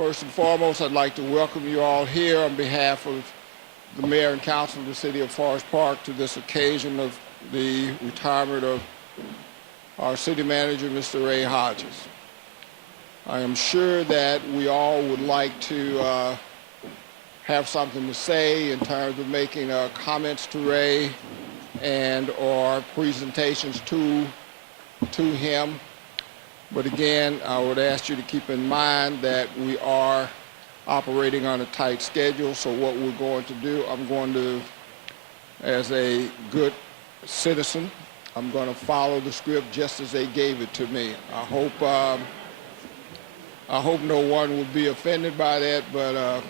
First and foremost, I'd like to welcome you all here on behalf of the Mayor and Council of the City of Forest Park to this occasion of the retirement of our City Manager, Mr. Ray Hodges. I am sure that we all would like to have something to say in terms of making comments to Ray and or presentations to him. But again, I would ask you to keep in mind that we are operating on a tight schedule. So what we're going to do, I'm going to, as a good citizen, I'm going to follow the script just as they gave it to me. I hope no one will be offended by that, but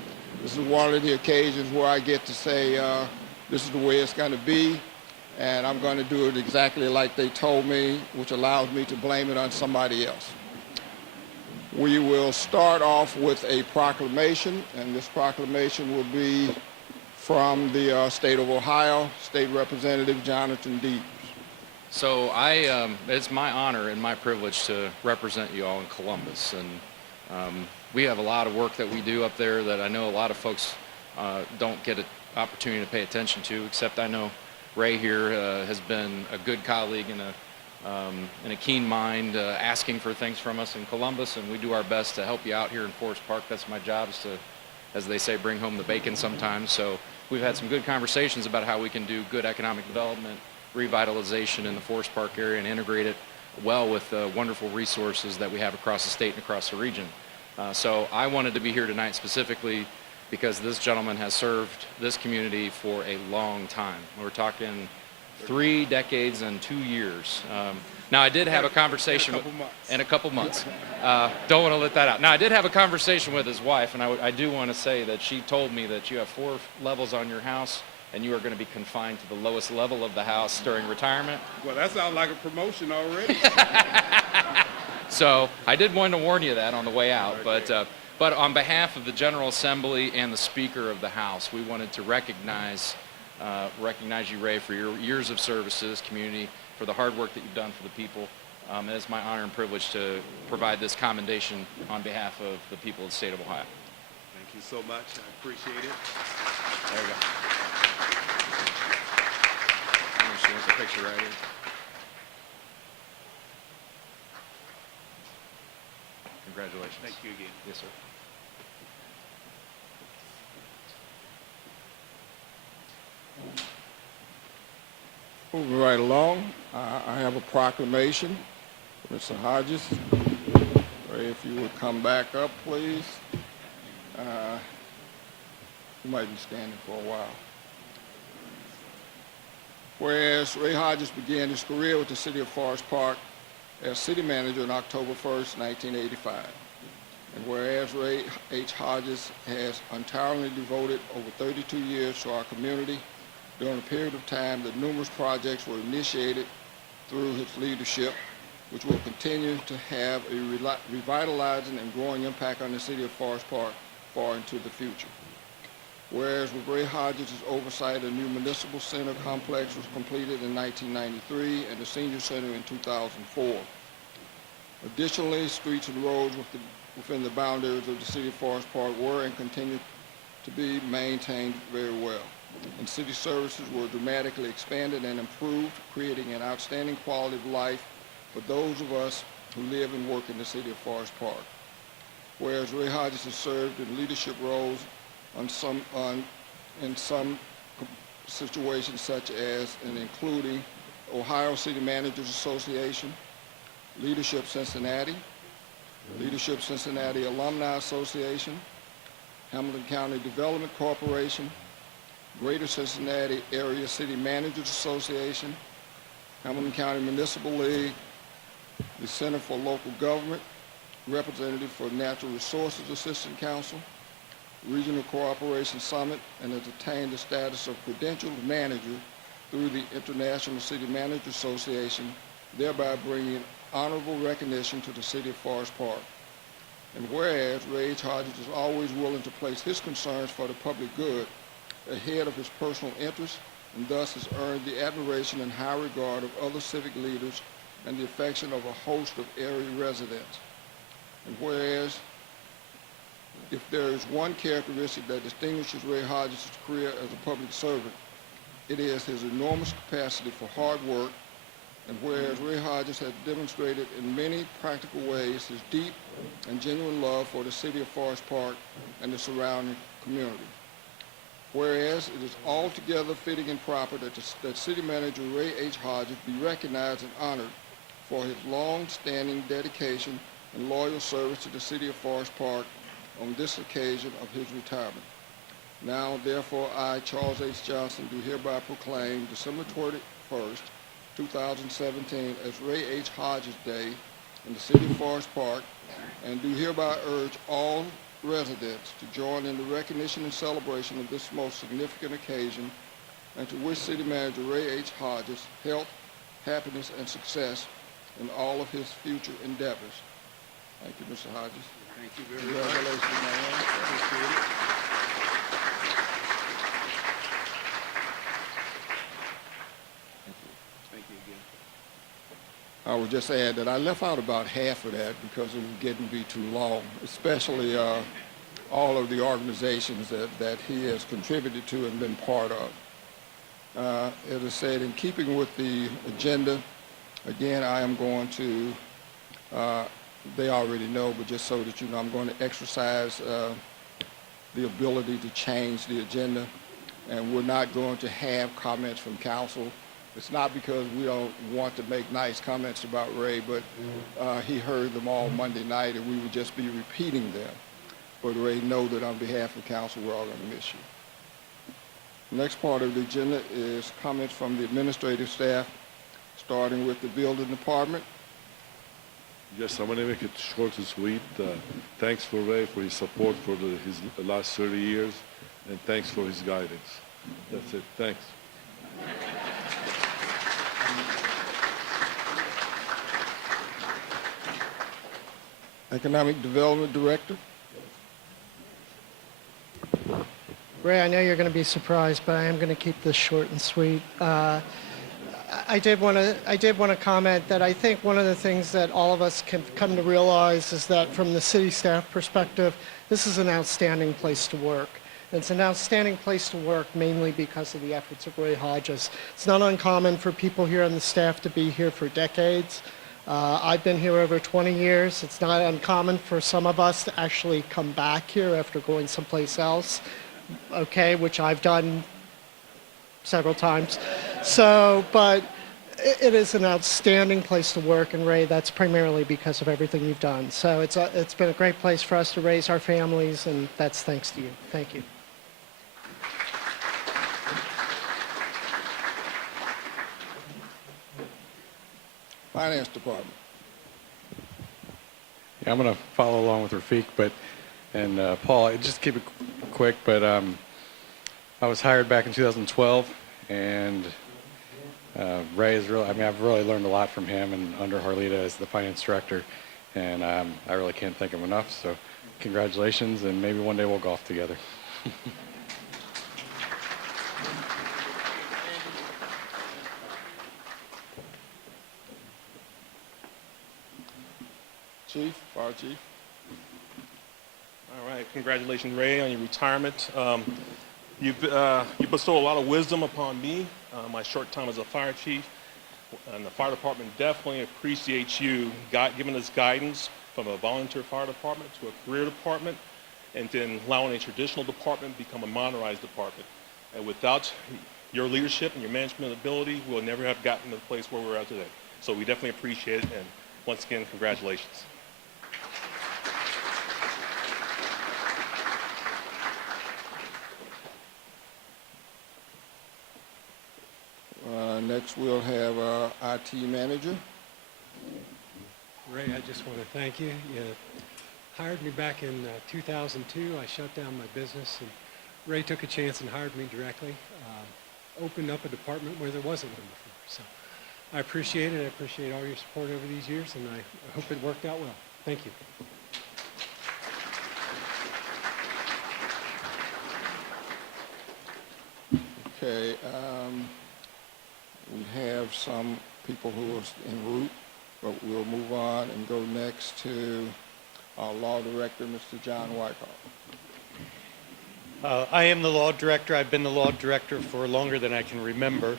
this is one of the occasions where I get to say this is the way it's going to be. And I'm going to do it exactly like they told me, which allows me to blame it on somebody else. We will start off with a proclamation, and this proclamation will be from the state of Ohio, State Representative Jonathan Dees. So it's my honor and my privilege to represent you all in Columbus. And we have a lot of work that we do up there that I know a lot of folks don't get an opportunity to pay attention to, except I know Ray here has been a good colleague and a keen mind, asking for things from us in Columbus, and we do our best to help you out here in Forest Park. That's my job, is to, as they say, bring home the bacon sometimes. So we've had some good conversations about how we can do good economic development, revitalization in the Forest Park area, and integrate it well with the wonderful resources that we have across the state and across the region. So I wanted to be here tonight specifically because this gentleman has served this community for a long time. We're talking 3 decades and 2 years. Now, I did have a conversation in a couple months. Don't want to let that out. Now, I did have a conversation with his wife, and I do want to say that she told me that you have 4 levels on your house, and you are going to be confined to the lowest level of the house during retirement. Well, that sounds like a promotion already. So I did want to warn you that on the way out, okay. But on behalf of the General Assembly and the Speaker of the House, we wanted to recognize you, Ray, for your years of service to this community, for the hard work that you've done for the people. And it's my honor and privilege to provide this commendation on behalf of the people of the state of Ohio. Thank you so much. I appreciate it. There we go. She wants a picture right here. Congratulations. Thank you again. Yes, sir. Moving right along, I have a proclamation. Mr. Hodges, Ray, if you would come back up, please. You might be standing for a while. Whereas Ray Hodges began his career with the City of Forest Park as City Manager on October 1st, 1985. And whereas Ray H. Hodges has untiringly devoted over 32 years to our community, during a period of time that numerous projects were initiated through his leadership, which will continue to have a revitalizing and growing impact on the City of Forest Park far into the future. Whereas with Ray Hodges' oversight, a new municipal center complex was completed in 1993 and the senior center in 2004. Additionally, streets and roads within the boundaries of the City of Forest Park were and continue to be maintained very well. And city services were dramatically expanded and improved, creating an outstanding quality of life for those of us who live and work in the City of Forest Park. Whereas Ray Hodges has served in leadership roles in some situations, such as and including Ohio City Managers Association, Leadership Cincinnati, Leadership Cincinnati Alumni Association, Hamilton County Development Corporation, Greater Cincinnati Area City Managers Association, Hamilton County Municipal League, the Center for Local Government, representative for Natural Resources Assistant Council, Regional Cooperation Summit, and has attained the status of credentialed manager through the International City Managers Association, thereby bringing honorable recognition to the City of Forest Park. And whereas Ray H. Hodges is always willing to place his concerns for the public good ahead of his personal interests, and thus has earned the admiration and high regard of other civic leaders and the affection of a host of area residents. And whereas If there is one characteristic that distinguishes Ray Hodges' career as a public servant, it is his enormous capacity for hard work, and whereas Ray Hodges has demonstrated in many practical ways his deep and genuine love for the city of Forest Park and the surrounding community. Whereas it is altogether fitting and proper that City Manager Ray H. Hodges be recognized and honored for his long-standing dedication and loyal service to the city of Forest Park on this occasion of his retirement. Now, therefore, I, Charles H. Johnson, do hereby proclaim December 21st, 2017 as Ray H. Hodges Day in the city of Forest Park, and do hereby urge all residents to join in the recognition and celebration of this most significant occasion, and to wish City Manager Ray H. Hodges health, happiness, and success in all of his future endeavors. Thank you, Mr. Hodges. Thank you very much. Congratulations, man. Appreciate it. Thank you again. I would just add that I left out about half of that because it was getting to be too long, especially all of the organizations that he has contributed to and been part of. As I said, in keeping with the agenda, again, I am going to, they already know, but just so that you know, I'm going to exercise the ability to change the agenda, and we're not going to have comments from council. It's not because we don't want to make nice comments about Ray, but he heard them all Monday night, and we would just be repeating them. But Ray, know that on behalf of council, we're all going to miss you. Next part of the agenda is comments from the administrative staff, starting with the building department. Yes, I'm going to make it short and sweet. Thanks for Ray for his support for his last 30 years, and thanks for his guidance. That's it. Thanks. Economic Development Director. Ray, I know you're going to be surprised, but I am going to keep this short and sweet. I did want to comment that I think one of the things that all of us can come to realize is that from the city staff perspective, this is an outstanding place to work. It's an outstanding place to work mainly because of the efforts of Ray Hodges. It's not uncommon for people here on the staff to be here for decades. I've been here over 20 years. It's not uncommon for some of us to actually come back here after going someplace else, okay, which I've done several times. So, but it is an outstanding place to work, and Ray, that's primarily because of everything you've done. So it's been a great place for us to raise our families, and that's thanks to you. Thank you. Finance Department. Yeah, I'm going to follow along with Rafiq, and Paul, just keep it quick, but I was hired back in 2012, and Ray is really, I've really learned a lot from him and under Harlita as the finance director, and I really can't thank him enough, so congratulations, and maybe one day we'll golf together. Chief, Fire Chief. All right, congratulations, Ray, on your retirement. You bestow a lot of wisdom upon me, my short time as a fire chief, and the fire department definitely appreciates you giving us guidance from a volunteer fire department to a career department, and then allowing a traditional department become a modernized department. And without your leadership and your management ability, we'll never have gotten to the place where we're at today. So we definitely appreciate it, and once again, congratulations. Next, we'll have our IT manager. Ray, I just want to thank you. You hired me back in 2002. I shut down my business, and Ray took a chance and hired me directly. Opened up a department where there wasn't one before. So I appreciate it. I appreciate all your support over these years, and I hope it worked out well. Thank you. Okay, we have some people who are en route, but we'll move on and go next to our law director, Mr. John Wyckoff. I am the law director. I've been the law director for longer than I can remember.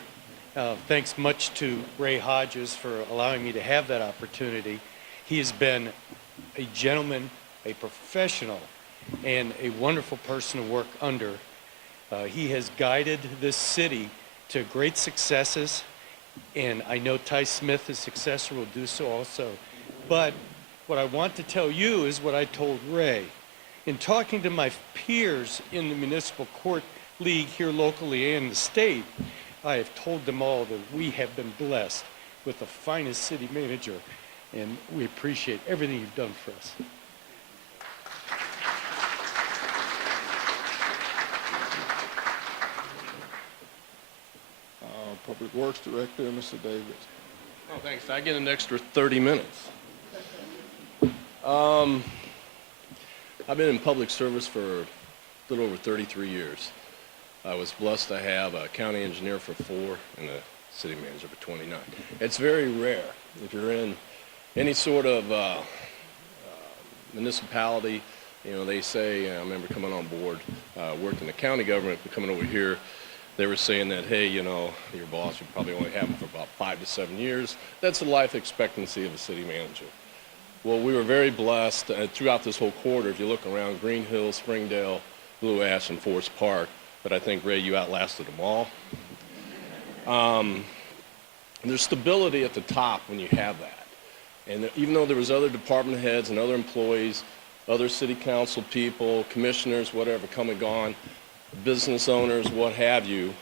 Thanks much to Ray Hodges for allowing me to have that opportunity. He has been a gentleman, a professional, and a wonderful person to work under. He has guided this city to great successes, and I know Ty Smith, his successor, will do so also. But what I want to tell you is what I told Ray. In talking to my peers in the municipal court league here locally and the state, I have told them all that we have been blessed with the finest city manager, and we appreciate everything you've done for us. Public Works Director, Mr. Davis. Oh, thanks. I get an extra 30 minutes. I've been in public service for a little over 33 years. I was blessed to have a county engineer for 4 and a city manager for 29. It's very rare. If you're in any sort of municipality, you know, they say, I remember coming on board, worked in the county government, but coming over here, they were saying that, hey, you know, your boss, you probably only have him for about 5 to 7 years. That's the life expectancy of a city manager. Well, we were very blessed throughout this whole quarter. If you look around Green Hill, Springdale, Blue Ash, and Forest Park, but I think, Ray, you outlasted them all. There's stability at the top when you have that. And even though there was other department heads and other employees, other city council people, commissioners, whatever, come and gone, business owners, what have you,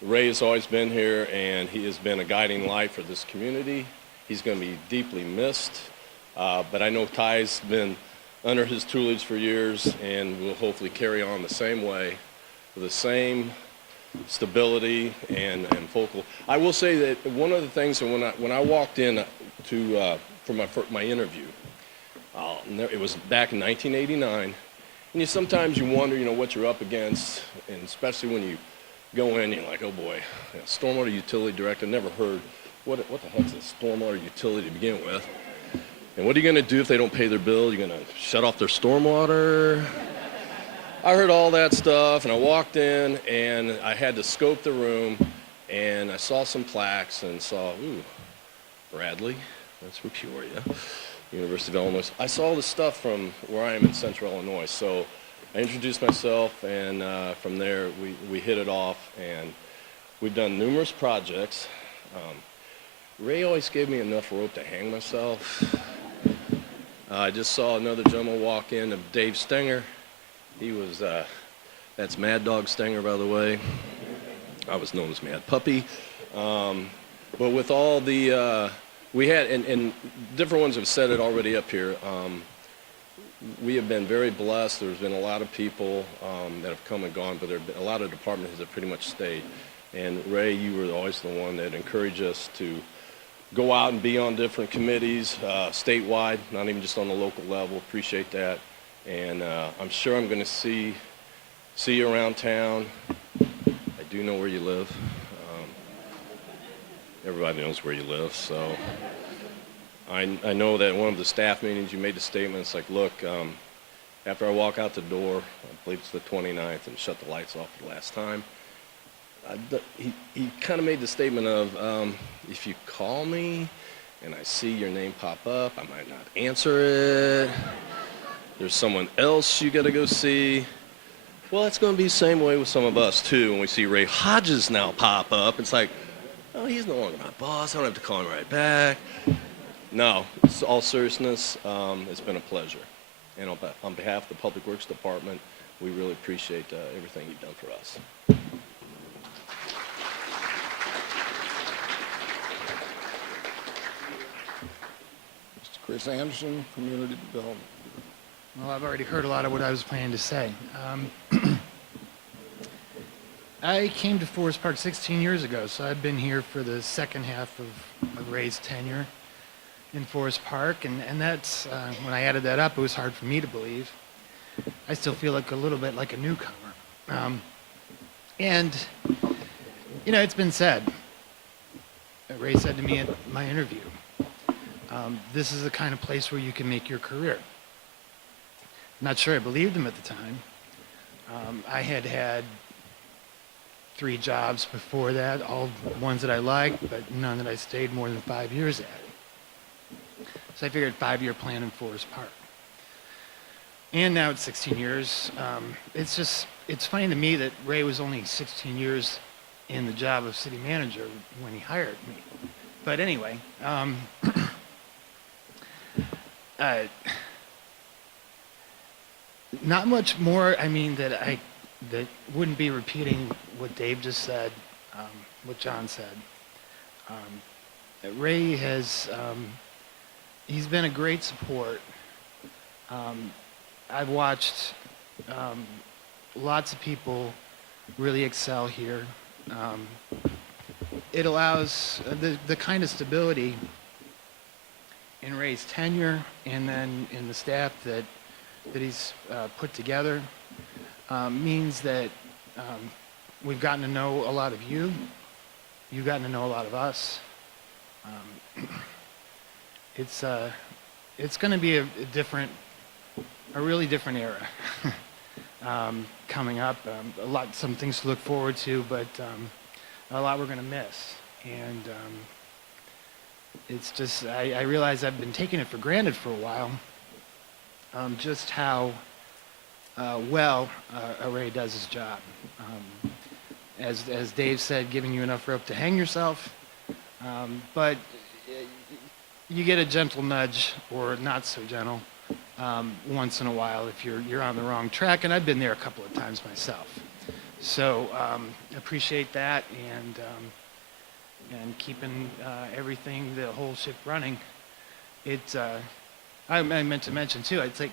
Ray has always been here, and he has been a guiding light for this community. He's going to be deeply missed, but I know Ty's been under his tutelage for years and will hopefully carry on the same way, with the same stability and focal. I will say that one of the things that when I walked in for my interview, it was back in 1989, and sometimes you wonder, you know, what you're up against, and especially when you go in, you're like, oh boy, stormwater utility director, never heard. What the heck's a stormwater utility to begin with? And what are you going to do if they don't pay their bill? You're going to shut off their stormwater? I heard all that stuff, and I walked in, and I had to scope the room, and I saw some plaques and saw, ooh, Bradley, that's from Peoria, University of Illinois. I saw all this stuff from where I am in central Illinois, so I introduced myself, and from there we hit it off, and we've done numerous projects. Ray always gave me enough rope to hang myself. I just saw another gentleman walk in, Dave Stenger. He was, that's Mad Dog Stenger, by the way. I was known as Mad Puppy. But with all the, we had, and different ones have said it already up here, we have been very blessed. There's been a lot of people that have come and gone, but there have been a lot of department heads that pretty much stayed. And Ray, you were always the one that encouraged us to go out and be on different committees, statewide, not even just on the local level. Appreciate that. And I'm sure I'm going to see you around town. I do know where you live. Everybody knows where you live, so I know that in one of the staff meetings you made the statement. It's like, look, after I walk out the door, I believe it's the 29th, and shut the lights off for the last time, he kind of made the statement of, if you call me and I see your name pop up, I might not answer it. There's someone else you got to go see. Well, it's going to be the same way with some of us, too. When we see Ray Hodges now pop up, it's like, oh, he's no longer my boss. I don't have to call him right back. No, it's all seriousness, it's been a pleasure. And on behalf of the Public Works Department, we really appreciate everything you've done for us. Mr. Chris Anderson, Community Development. Well, I've already heard a lot of what I was planning to say. I came to Forest Park 16 years ago, so I've been here for the second half of Ray's tenure in Forest Park, and that's, when I added that up, it was hard for me to believe. I still feel like a little bit like a newcomer. And, you know, it's been said, Ray said to me at my interview, this is the kind of place where you can make your career. Not sure I believed him at the time, I had had 3 jobs before that, all ones that I liked, but none that I stayed more than 5 years at. So I figured 5-year plan in Forest Park. And now it's 16 years. It's funny to me that Ray was only 16 years in the job of city manager when he hired me. But anyway, not much more, that wouldn't be repeating what Dave just said, what John said. Ray has, he's been a great support. I've watched lots of people really excel here. It allows the kind of stability in Ray's tenure and then in the staff that he's put together means that we've gotten to know a lot of you. You've gotten to know a lot of us. It's going to be a really different era coming up. Some things to look forward to, but a lot we're going to miss. And it's just, I realize I've been taking it for granted for a while, just how well Ray does his job. As Dave said, giving you enough rope to hang yourself, but you get a gentle nudge, or not so gentle, once in a while if you're on the wrong track, and I've been there a couple of times myself. So appreciate that, and keeping everything, the whole ship running. I meant to mention too, it's like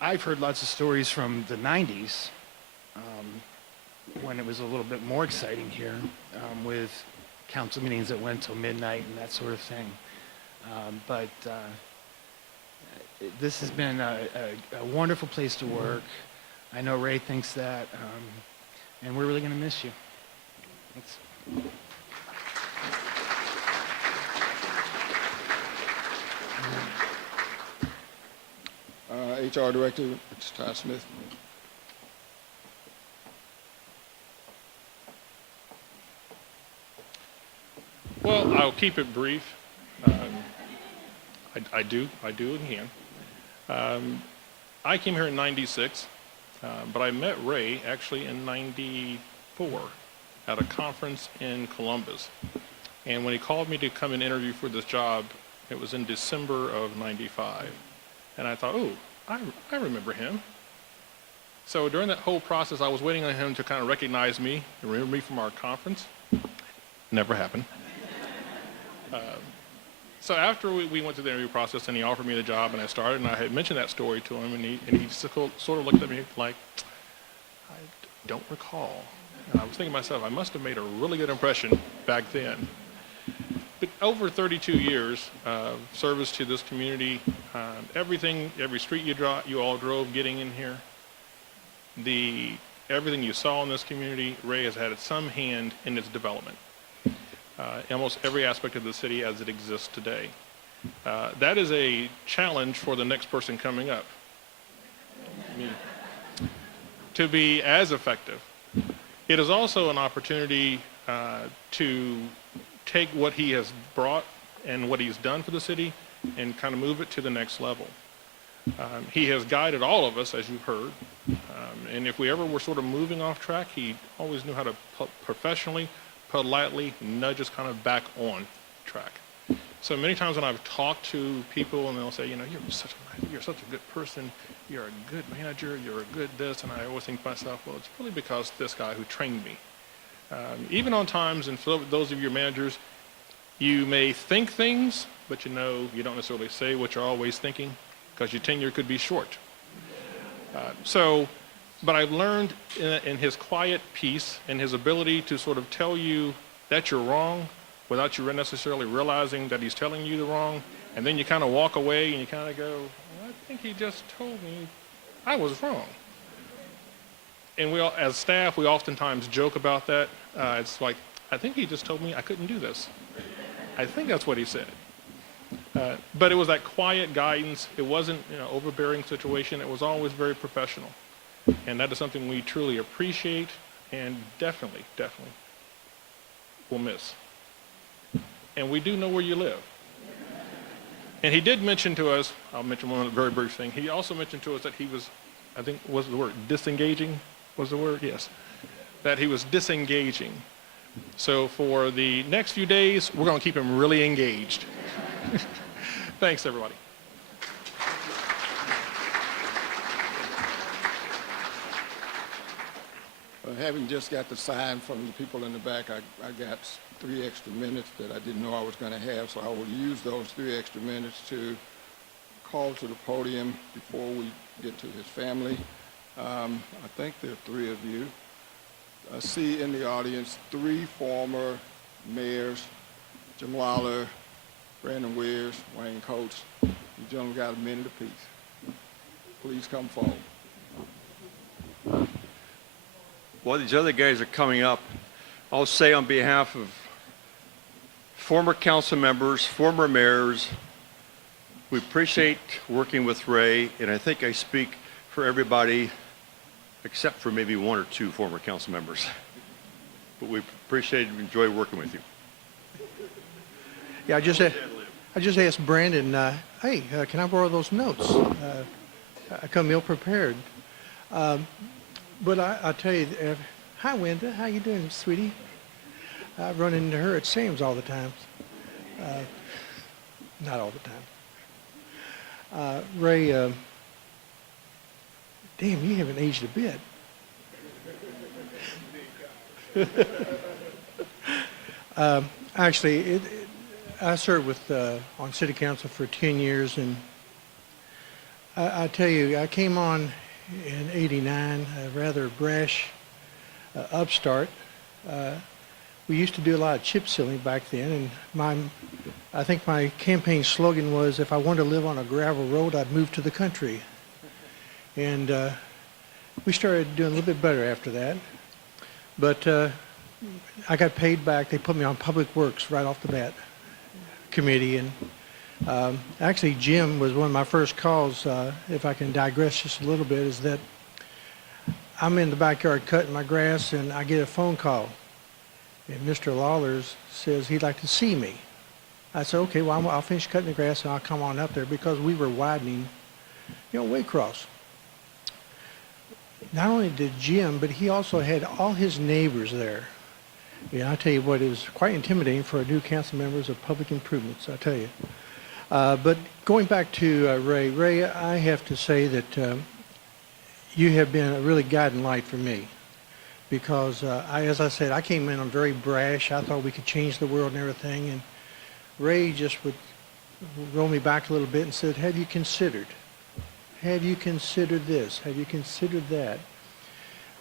I've heard lots of stories from the 90s when it was a little bit more exciting here, with council meetings that went till midnight and that sort of thing. But this has been a wonderful place to work. I know Ray thinks that, and we're really going to miss you. Thanks. HR Director, Mr. Todd Smith. Well, I'll keep it brief. I do again. I came here in '96, but I met Ray actually in '94 at a conference in Columbus. And when he called me to come and interview for this job, it was in December of '95. And I thought, oh, I remember him. So during that whole process, I was waiting on him to kind of recognize me, remember me from our conference. Never happened. So after we went through the interview process and he offered me the job and I started, and I had mentioned that story to him, and he just sort of looked at me like, I don't recall. And I was thinking to myself, I must have made a really good impression back then. But over 32 years of service to this community, every street you all drove getting in here, everything you saw in this community, Ray has had some hand in its development. Almost every aspect of the city as it exists today. That is a challenge for the next person coming up, to be as effective. It is also an opportunity to take what he has brought and what he's done for the city and kind of move it to the next level. He has guided all of us, as you've heard, and if we ever were sort of moving off track, he always knew how to professionally, politely nudge us kind of back on track. So many times when I've talked to people and they'll say, you know, you're such a good person, you're a good manager, you're a good this, and I always think to myself, well, it's really because this guy who trained me. Even on times, and for those of your managers, you may think things, but you know you don't necessarily say what you're always thinking because your tenure could be short. But I've learned in his quiet peace and his ability to sort of tell you that you're wrong without you necessarily realizing that he's telling you the wrong, and then you kind of walk away and you kind of go, well, I think he just told me I was wrong. And we all, as staff, we oftentimes joke about that. It's like, I think he just told me I couldn't do this. I think that's what he said. But it was that quiet guidance. It wasn't, overbearing situation. It was always very professional. And that is something we truly appreciate and definitely will miss. And we do know where you live. And he did mention to us, I'll mention one very brief thing, he also mentioned to us that he was, I think, was the word disengaging? Was the word? Yes. That he was disengaging. So for the next few days, we're going to keep him really engaged. Thanks, everybody. Having just got the sign from the people in the back, I got 3 extra minutes that I didn't know I was going to have, so I will use those 3 extra minutes to call to the podium before we get to his family. I think there are 3 of you. I see in the audience 3 former mayors, Jim Lawler, Brandon Weirs, Wayne Coates. You gentlemen got a minute apiece. Please come forward. While these other guys are coming up, I'll say on behalf of former council members, former mayors, we appreciate working with Ray, and I think I speak for everybody except for maybe 1 or 2 former council members. But we appreciate and enjoy working with you. Yeah, I just asked Brandon, hey, can I borrow those notes? I come ill prepared. But I tell you, hi, Wenda. How you doing, sweetie? I run into her at Sam's all the time. Not all the time. Ray, damn, you haven't aged a bit. Actually, I served on city council for 10 years, and I tell you, I came on in '89, a rather brash upstart. We used to do a lot of chip sealing back then, and I think my campaign slogan was, if I wanted to live on a gravel road, I'd move to the country. And we started doing a little bit better after that. But I got paid back. They put me on Public Works right off the bat committee. And actually, Jim was one of my first calls, if I can digress just a little bit, is that I'm in the backyard cutting my grass, and I get a phone call. And Mr. Lawlers says he'd like to see me. I said, okay, well, I'll finish cutting the grass, and I'll come on up there, because we were widening, Waycross. Not only did Jim, but he also had all his neighbors there. I tell you what, it was quite intimidating for a new council members of public improvements, I tell you. But going back to Ray, I have to say that you have been a really guiding light for me, because as I said, I came in, I'm very brash. I thought we could change the world and everything, and Ray just would roll me back a little bit and said, have you considered? Have you considered this? Have you considered that?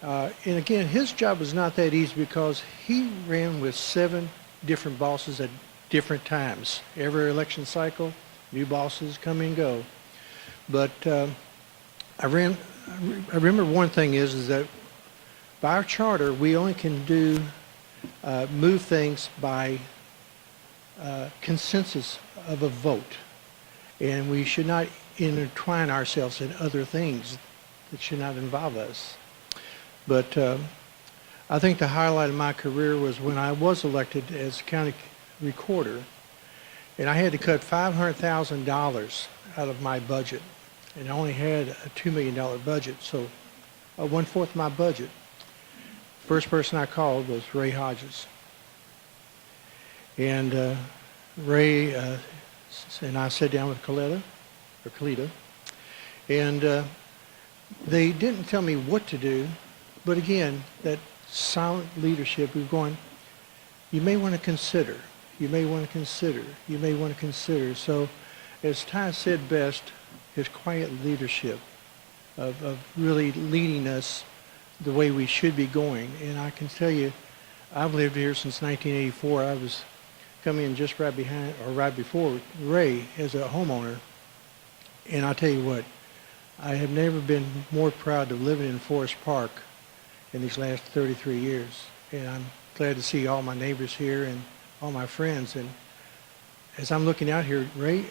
And again, his job was not that easy, because he ran with 7 different bosses at different times. Every election cycle, new bosses come and go. But I remember one thing is that by our charter, we only can move things by consensus of a vote. And we should not intertwine ourselves in other things that should not involve us. But I think the highlight of my career was when I was elected as county recorder, and I had to cut $500,000 out of my budget, and I only had a $2 million budget, so 1/4 of my budget. First person I called was Ray Hodges. And Ray and I sat down with Kalita, and they didn't tell me what to do, but again, that silent leadership, we were going, you may want to consider, you may want to consider, you may want to consider. So as Ty said best, his quiet leadership of really leading us the way we should be going. And I can tell you, I've lived here since 1984. I was coming in just right behind, or right before Ray as a homeowner. And I'll tell you what, I have never been more proud of living in Forest Park in these last 33 years. And I'm glad to see all my neighbors here and all my friends. And as I'm looking out here, Ray,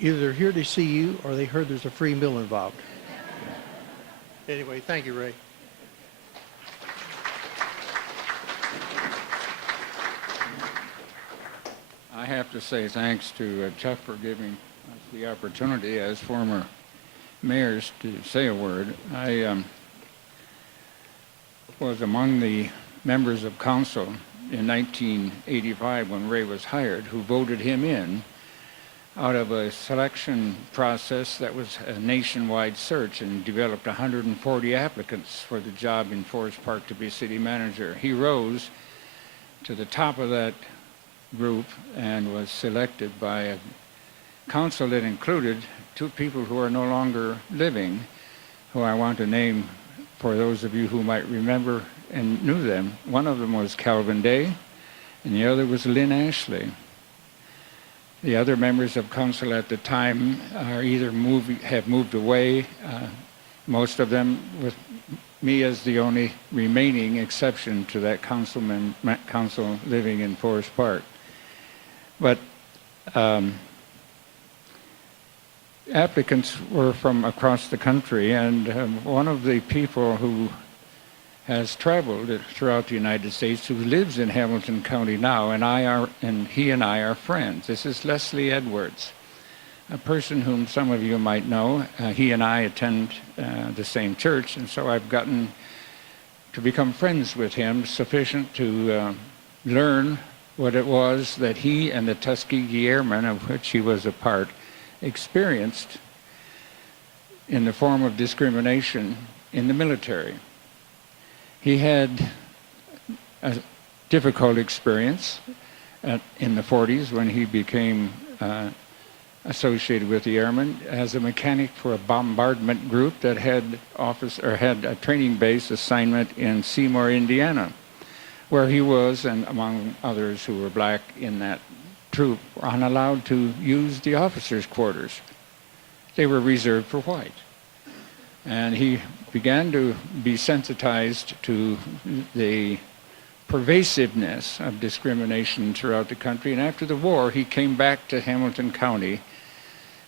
either they're here to see you or they heard there's a free meal involved. Anyway, thank you, Ray. I have to say thanks to Chuck for giving us the opportunity as former mayors to say a word. I was among the members of council in 1985 when Ray was hired who voted him in out of a selection process that was a nationwide search and developed 140 applicants for the job in Forest Park to be city manager. He rose to the top of that group and was selected by a council that included two people who are no longer living, who I want to name for those of you who might remember and knew them. One of them was Calvin Day, and the other was Lynn Ashley. The other members of council at the time are either have moved away, most of them with me as the only remaining exception to that council living in Forest Park. But applicants were from across the country, and one of the people who has traveled throughout the United States, who lives in Hamilton County now, and he and I are friends. This is Leslie Edwards, a person whom some of you might know. He and I attend the same church, and so I've gotten to become friends with him sufficient to learn what it was that he and the Tuskegee Airmen, of which he was a part, experienced in the form of discrimination in the military. He had a difficult experience in the 40s when he became associated with the Airmen as a mechanic for a bombardment group that had a training base assignment in Seymour, Indiana, where he was, and among others who were black in that troop, were unallowed to use the officers' quarters. They were reserved for white. And he began to be sensitized to the pervasiveness of discrimination throughout the country. And after the war, he came back to Hamilton County,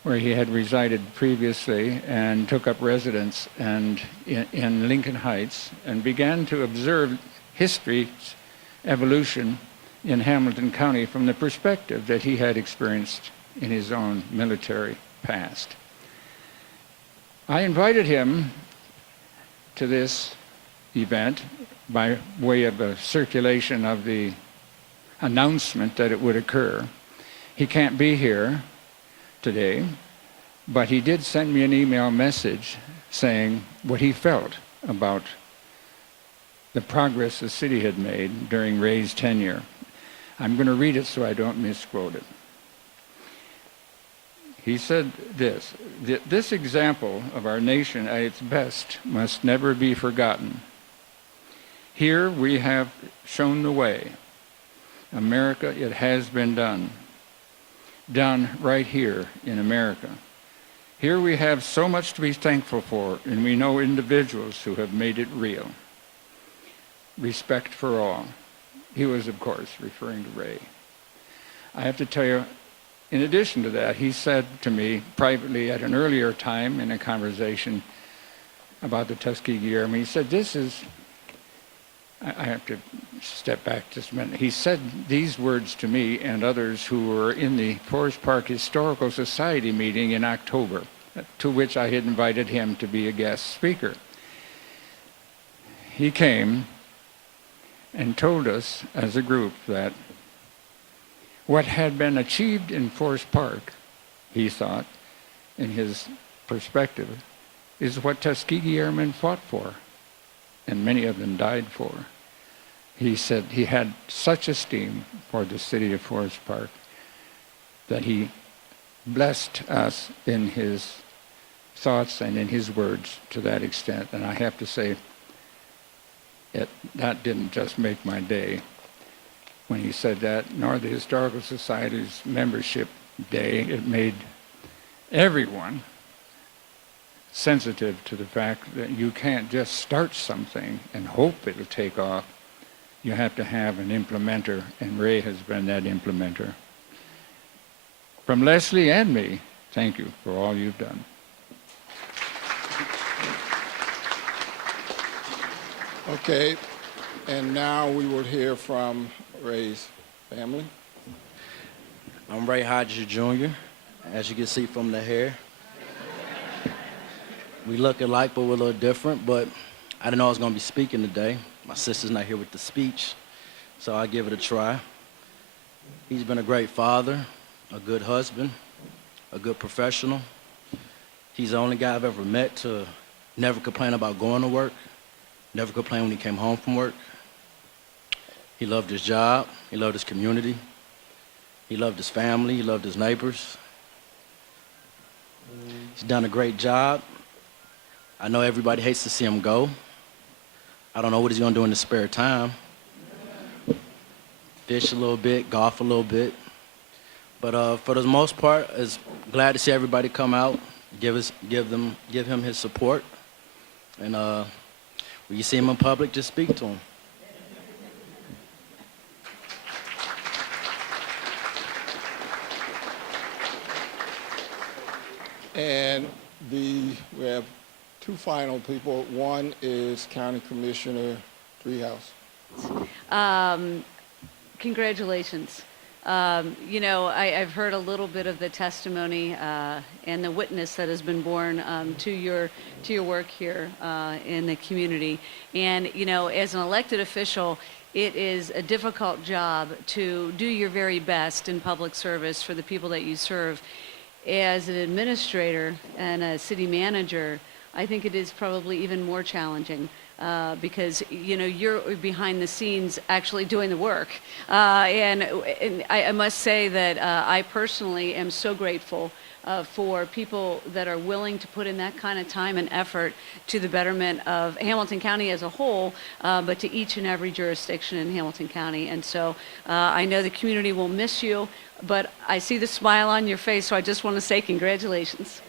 where he had resided previously, and took up residence in Lincoln Heights, and began to observe history's evolution in Hamilton County from the perspective that he had experienced in his own military past. I invited him to this event by way of a circulation of the announcement that it would occur. He can't be here today, but he did send me an email message saying what he felt about the progress the city had made during Ray's tenure. I'm going to read it so I don't misquote it. He said this: "This example of our nation at its best must never be forgotten. Here we have shown the way. America, it has been done right here in America. Here we have so much to be thankful for, and we know individuals who have made it real. Respect for all." He was, of course, referring to Ray. I have to tell you, in addition to that, he said to me privately at an earlier time in a conversation about the Tuskegee Airmen, he said, I have to step back just a minute. He said these words to me and others who were in the Forest Park Historical Society meeting in October, to which I had invited him to be a guest speaker. He came and told us as a group that what had been achieved in Forest Park, he thought, in his perspective, is what Tuskegee Airmen fought for, and many of them died for. He said he had such esteem for the city of Forest Park that he blessed us in his thoughts and in his words to that extent. And I have to say, that didn't just make my day when he said that, nor the Historical Society's membership day. It made everyone sensitive to the fact that you can't just start something and hope it'll take off. You have to have an implementer, and Ray has been that implementer. From Leslie and me, thank you for all you've done. Okay, and now we will hear from Ray's family. I'm Ray Hodges Jr., as you can see from the hair. We look alike, but we're a little different, but I didn't know I was going to be speaking today. My sister's not here with the speech, so I'll give it a try. He's been a great father, a good husband, a good professional. He's the only guy I've ever met to never complain about going to work, never complain when he came home from work. He loved his job, he loved his community, he loved his family, he loved his neighbors. He's done a great job. I know everybody hates to see him go. I don't know what he's gonna do in his spare time. Fish a little bit, golf a little bit. But for the most part, it's glad to see everybody come out, give him his support. And when you see him in public, just speak to him. And we have two final people. One is County Commissioner Driehaus. Congratulations. You know, I've heard a little bit of the testimony and the witness that has been borne to your work here in the community. And you know, as an elected official, it is a difficult job to do your very best in public service for the people that you serve. As an administrator and a city manager, I think it is probably even more challenging because, you know, you're behind the scenes actually doing the work. And I must say that I personally am so grateful for people that are willing to put in that kind of time and effort to the betterment of Hamilton County as a whole, but to each and every jurisdiction in Hamilton County. And so I know the community will miss you, but I see the smile on your face, so I just want to say congratulations.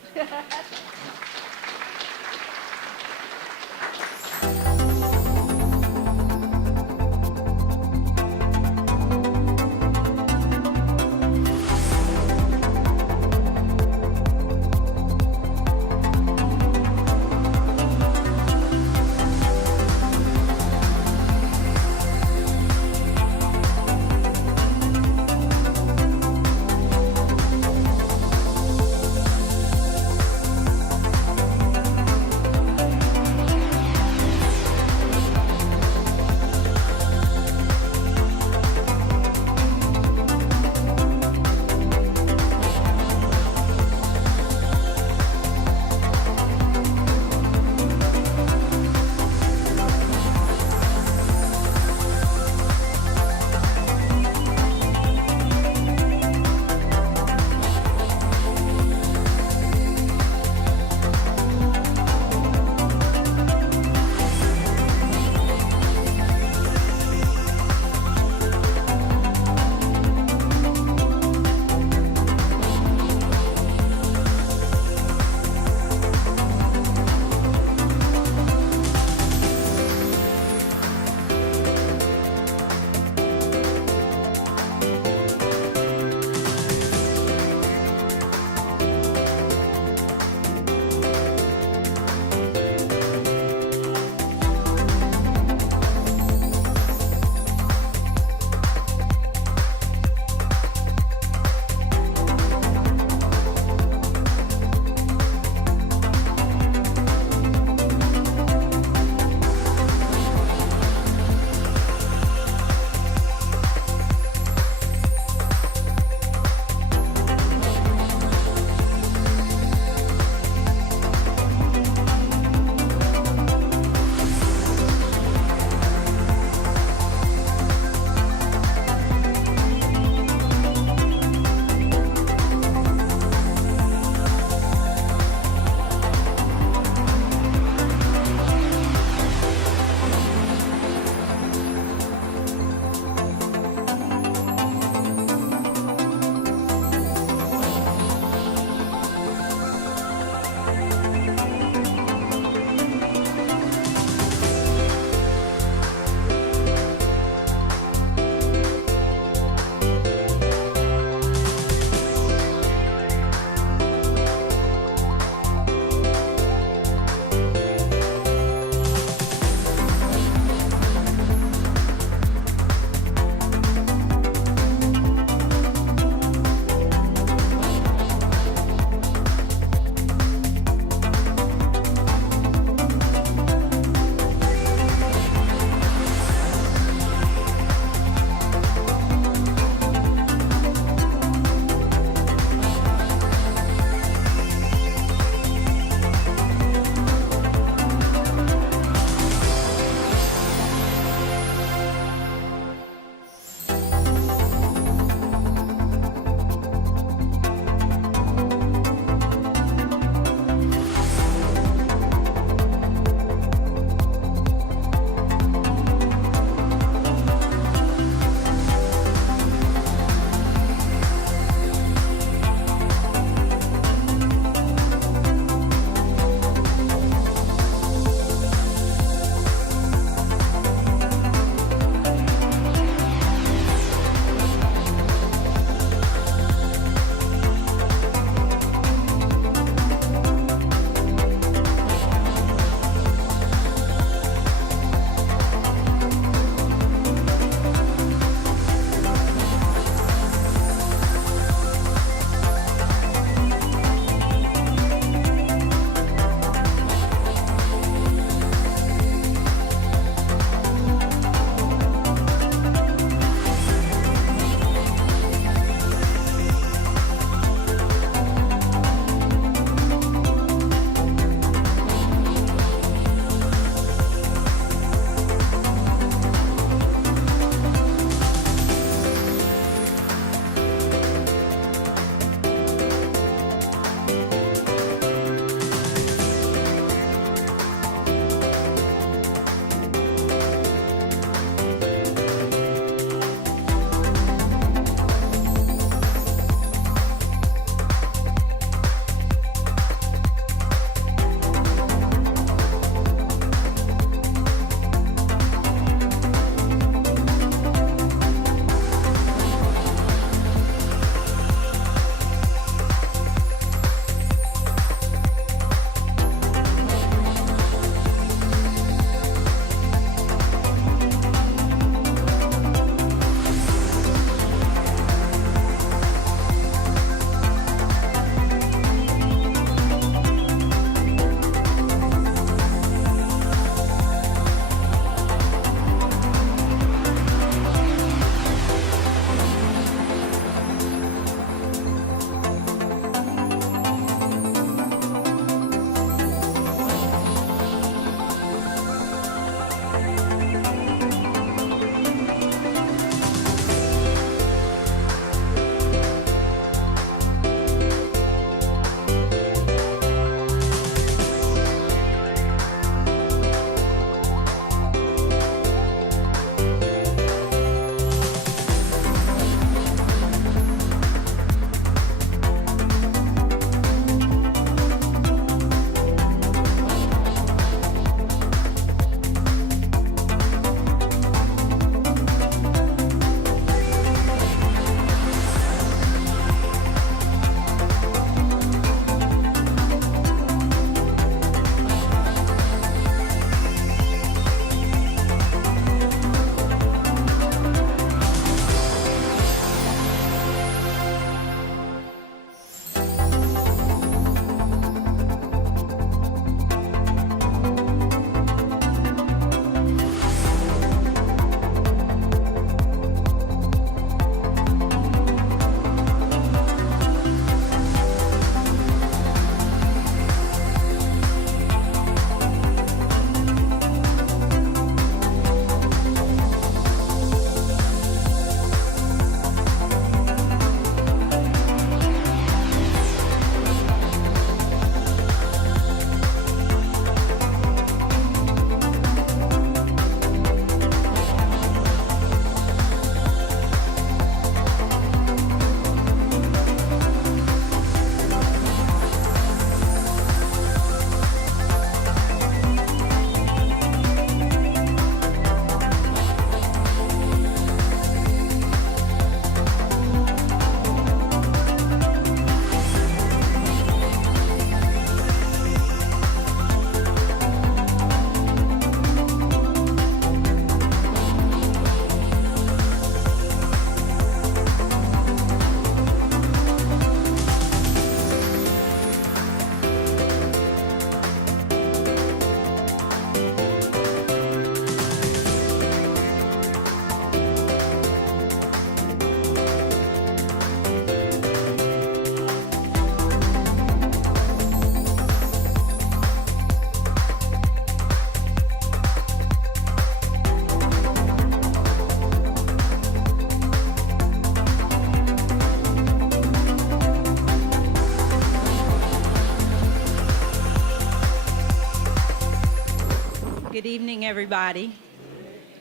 Good evening, everybody.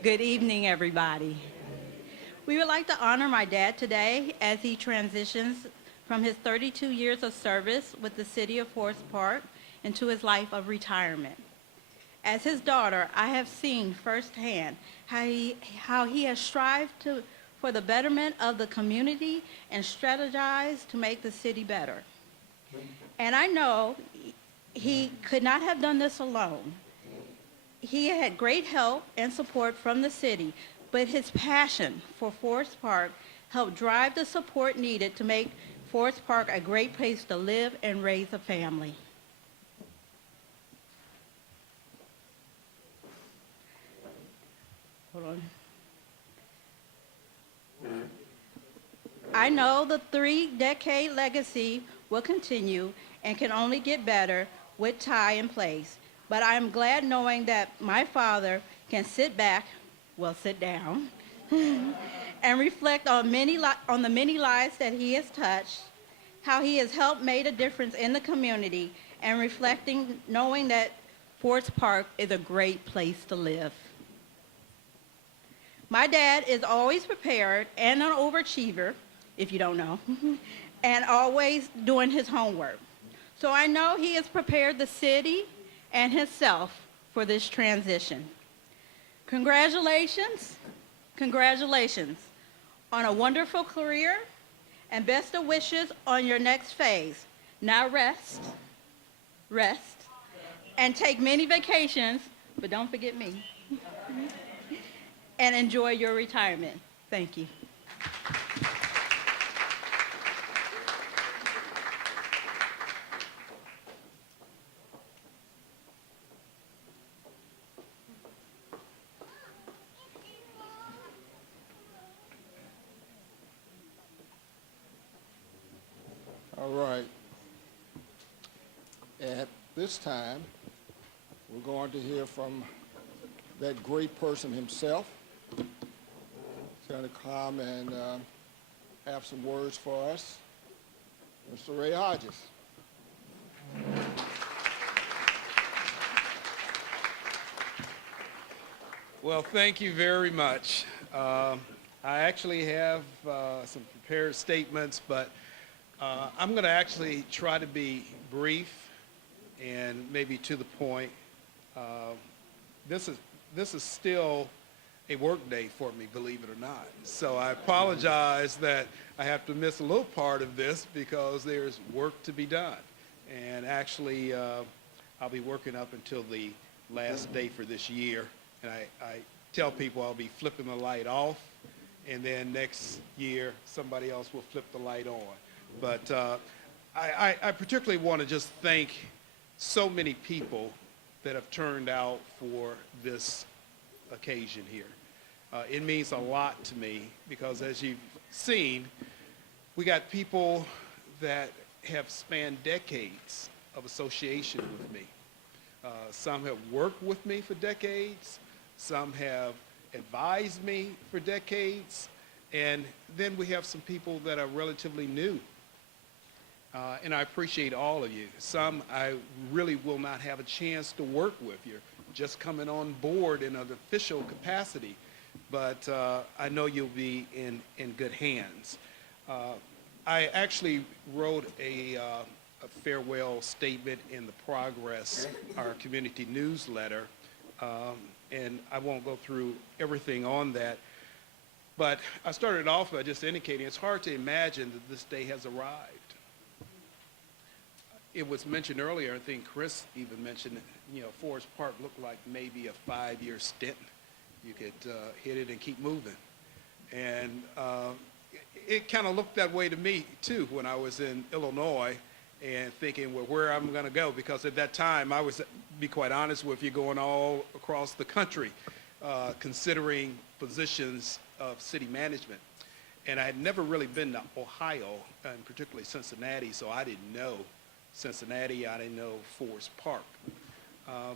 Good evening, everybody. We would like to honor my dad today as he transitions from his 32 years of service with the City of Forest Park into his life of retirement. As his daughter, I have seen firsthand how he has strived for the betterment of the community and strategized to make the city better. And I know he could not have done this alone. He had great help and support from the city, but his passion for Forest Park helped drive the support needed to make Forest Park a great place to live and raise a family. Hold on. I know the 3-decade legacy will continue and can only get better with Ty in place. But I am glad knowing that my father can sit back, well, sit down, and reflect on the many lives that he has touched, how he has helped made a difference in the community, and reflecting knowing that Forest Park is a great place to live. My dad is always prepared and an overachiever, if you don't know, and always doing his homework. So I know he has prepared the city and himself for this transition. Congratulations, congratulations on a wonderful career, and best of wishes on your next phase. Now rest, and take many vacations, but don't forget me, and enjoy your retirement. Thank you. All right. At this time, we're going to hear from that great person himself. He's going to come and have some words for us. Mr. Ray Hodges. Well, thank you very much. I actually have some prepared statements, but I'm going to actually try to be brief and maybe to the point. This is still a work day for me, believe it or not. So I apologize that I have to miss a little part of this because there's work to be done. And actually, I'll be working up until the last day for this year. And I tell people I'll be flipping the light off, and then next year somebody else will flip the light on. But I particularly want to just thank so many people that have turned out for this occasion here. It means a lot to me because, as you've seen, we got people that have spanned decades of association with me. Some have worked with me for decades. Some have advised me for decades. And then we have some people that are relatively new. And I appreciate all of you. Some I really will not have a chance to work with. You're just coming on board in an official capacity. But I know you'll be in good hands. I actually wrote a farewell statement in the Progress, our community newsletter. And I won't go through everything on that. But I started off by just indicating it's hard to imagine that this day has arrived. It was mentioned earlier, I think Chris even mentioned, Forest Park looked like maybe a 5-year stint. You could hit it and keep moving. And it kind of looked that way to me, too, when I was in Illinois and thinking, well, where I'm going to go. Because at that time, I was, to be quite honest with you, going all across the country, considering positions of city management. And I had never really been to Ohio, and particularly Cincinnati, so I didn't know Cincinnati, I didn't know Forest Park.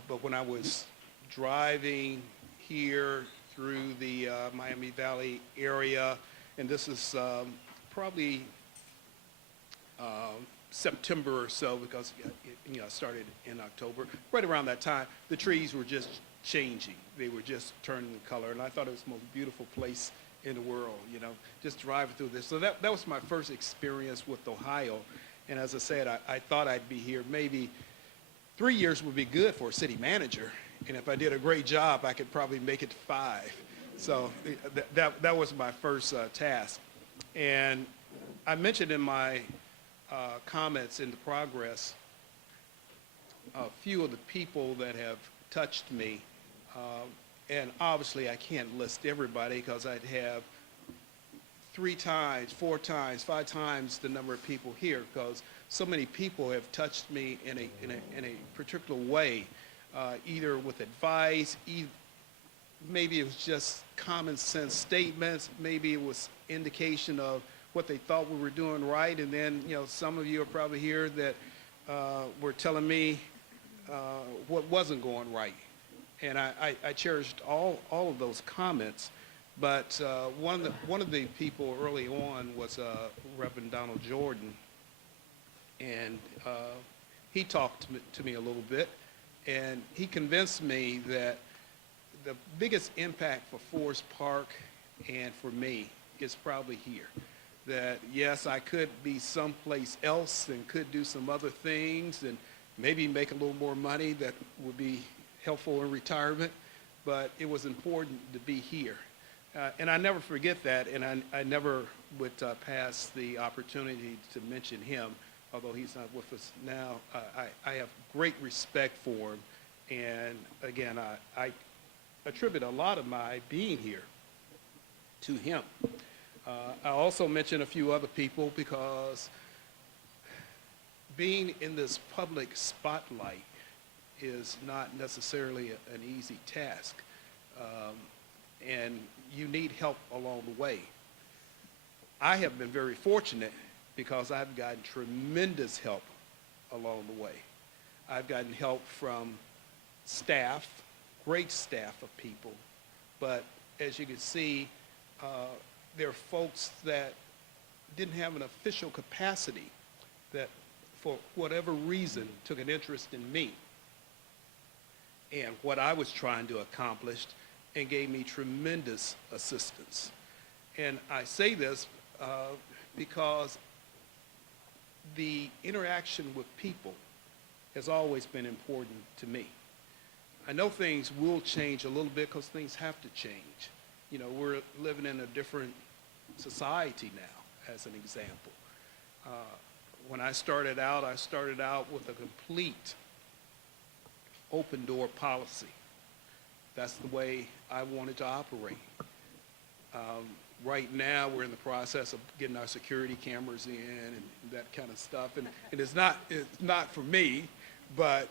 But when I was driving here through the Miami Valley area, and this is probably September or so, because I started in October. Right around that time, the trees were just changing. They were just turning color, and I thought it was the most beautiful place in the world, just driving through this. So that was my first experience with Ohio. And as I said, I thought I'd be here maybe 3 years would be good for a city manager. And if I did a great job, I could probably make it to 5. So that was my first task. And I mentioned in my comments in the progress a few of the people that have touched me. And obviously I can't list everybody because I'd have 3 times, 4 times, 5 times the number of people here, because so many people have touched me in a particular way, either with advice, maybe it was just common sense statements, maybe it was indication of what they thought we were doing right, and then some of you are probably here that were telling me what wasn't going right. And I cherished all of those comments. But one of the people early on was Reverend Donald Jordan, and he talked to me a little bit, and he convinced me that the biggest impact for Forest Park and for me is probably here. That yes, I could be someplace else and could do some other things and maybe make a little more money that would be helpful in retirement, but it was important to be here. And I never forget that, and I never would pass the opportunity to mention him, although he's not with us now. I have great respect for him, and again, I attribute a lot of my being here to him. I also mention a few other people because being in this public spotlight is not necessarily an easy task. And you need help along the way. I have been very fortunate because I've gotten tremendous help along the way. I've gotten help from staff, great staff of people, but as you can see, there are folks that didn't have an official capacity that for whatever reason took an interest in me and what I was trying to accomplish, and gave me tremendous assistance. And I say this because the interaction with people has always been important to me. I know things will change a little bit because things have to change. We're living in a different society now, as an example. When I started out with a complete open door policy. That's the way I wanted to operate. Right now, we're in the process of getting our security cameras in and that kind of stuff. And it's not for me, but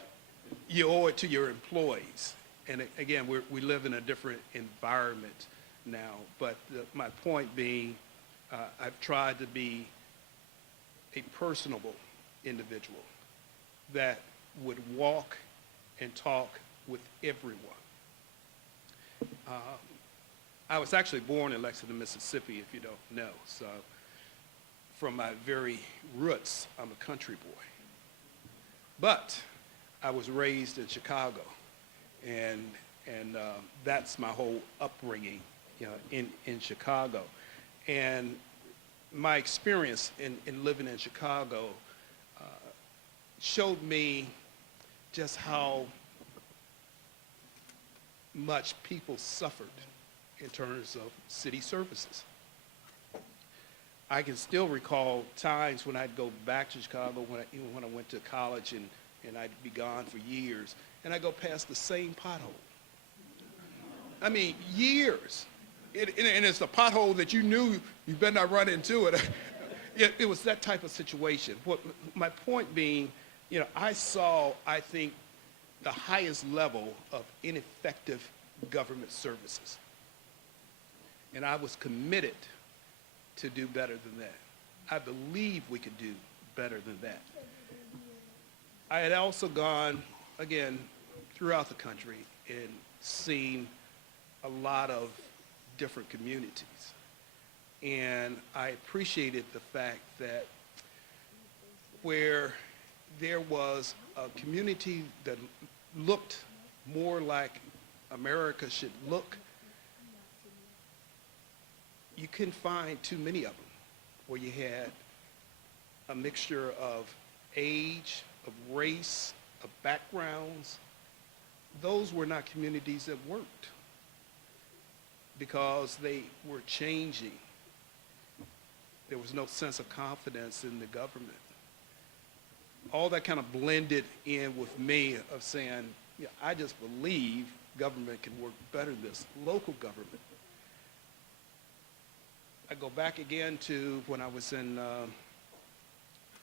you owe it to your employees. And again, we live in a different environment now. But my point being, I've tried to be a personable individual that would walk and talk with everyone. I was actually born in Lexington, Mississippi, if you don't know. So from my very roots, I'm a country boy. But I was raised in Chicago, and that's my whole upbringing, in Chicago. And my experience in living in Chicago showed me just how much people suffered in terms of city services. I can still recall times when I'd go back to Chicago, even when I went to college and I'd be gone for years, and I'd go past the same pothole. I mean, years. And it's a pothole that you knew you better not run into it. It was that type of situation. My point being, I saw, I think, the highest level of ineffective government services. And I was committed to do better than that. I believe we could do better than that. I had also gone, again, throughout the country and seen a lot of different communities. And I appreciated the fact that where there was a community that looked more like America should look, you couldn't find too many of them, where you had a mixture of age, of race, of backgrounds. Those were not communities that worked because they were changing. There was no sense of confidence in the government. All that kind of blended in with me of saying, yeah, I just believe government can work better than this, local government. I go back again to when I was in